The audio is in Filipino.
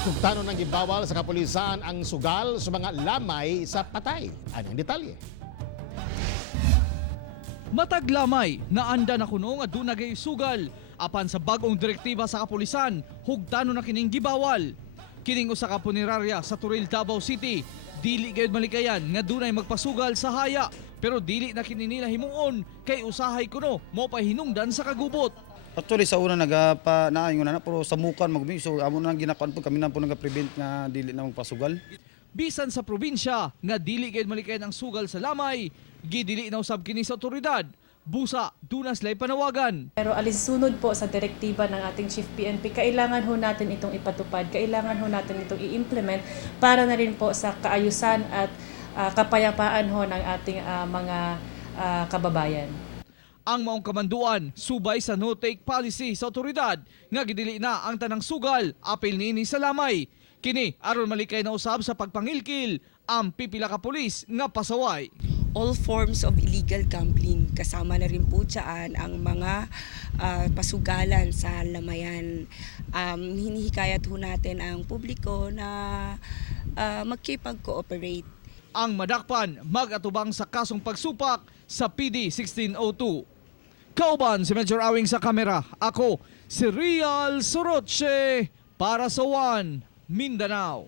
Kung tano nang gibawal sa kapulisan ang sugal sa mga lamay sa patay. Ano ang detalye? Matag lamay na anda na kuno nga dunagay sugal apan sa bagong direktiba sa kapulisan hugtano na kining gibawal. Kining usa ka punerarya sa Turil, Davao City, dili gayud malikayan nga dunay magpasugal sa haya pero dili na kini nila himuon kay usahay kuno mo pa hinungdan sa kagubot. Actually sa una nagpa-naayon na pero sa mukan magbi so amo nang ginakuan po kami na po nagaprevent nga dili na magpasugal. Bisan sa probinsya nga dili gayud malikayan ang sugal sa lamay, gidili na usab kini sa otoridad. Busa, dunas lay panawagan. Pero alinsunod po sa direktiba ng ating Chief PNP, kailangan ho natin itong ipatupad, kailangan ho natin itong i-implement para na rin po sa kaayusan at kapayapaan ho ng ating mga kababayan. Ang maong kamanduan subay sa no-take policy sa otoridad nga gidili na ang tanang sugal apil niini sa lamay. Kini aron malikay na usab sa pagpangilkil ang pipila ka pulis nga pasaway. All forms of illegal gambling, kasama na rin po dyan ang mga pasugalan sa lamayan. Hinihikayat ho natin ang publiko na magkipag-cooperate. Ang madakpan mag-atubang sa kasong pagsupak sa PD 1602. Kauban si Major Awing sa kamera, ako si Real Soroche para sa One Mindanao.